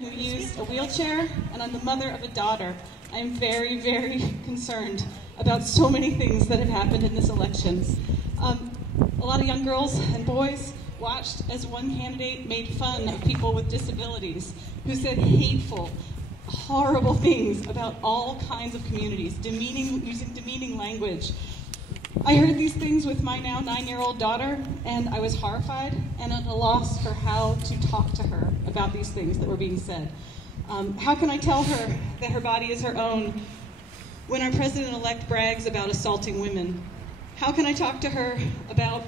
Who used a wheelchair, and I'm the mother of a daughter. I am very, very concerned about so many things that have happened in this election. A lot of young girls and boys watched as one candidate made fun of people with disabilities, who said hateful, horrible things about all kinds of communities, using demeaning language. I heard these things with my now 9-year-old daughter, and I was horrified and at a loss for how to talk to her about these things that were being said. How can I tell her that her body is her own when our president-elect brags about assaulting women? How can I talk to her about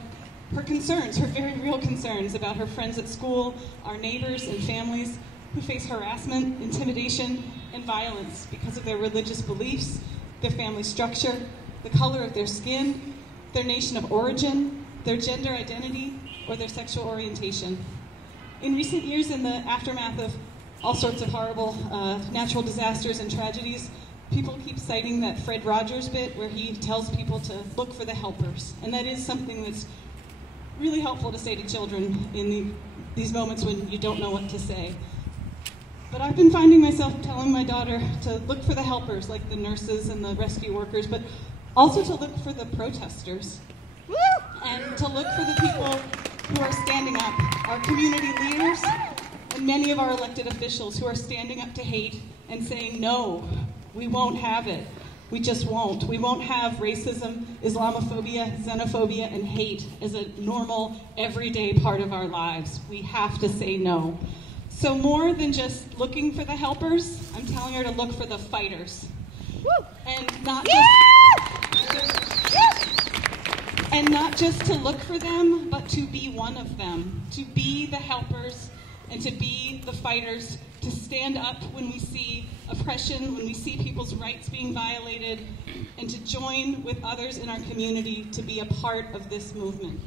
her concerns, her very real concerns about her friends at school, our neighbors and families who face harassment, intimidation, and violence because of their religious beliefs, their family structure, the color of their skin, their nation of origin, their gender identity, or their sexual orientation? In recent years, in the aftermath of all sorts of horrible natural disasters and tragedies, people keep citing that Fred Rogers bit where he tells people to look for the helpers. And that is something that's really helpful to say to children in these moments when you don't know what to say. But I've been finding myself telling my daughter to look for the helpers, like the nurses and the rescue workers, but also to look for the protesters. Woo! And to look for the people who are standing up, our community leaders and many of our elected officials who are standing up to hate and saying, no, we won't have it. We just won't. We won't have racism, Islamophobia, xenophobia, and hate as a normal, everyday part of our lives. We have to say no. So more than just looking for the helpers, I'm telling her to look for the fighters. Woo! And not just to look for them, but to be one of them, to be the helpers and to be the fighters, to stand up when we see oppression, when we see people's rights being violated, and to join with others in our community to be a part of this movement.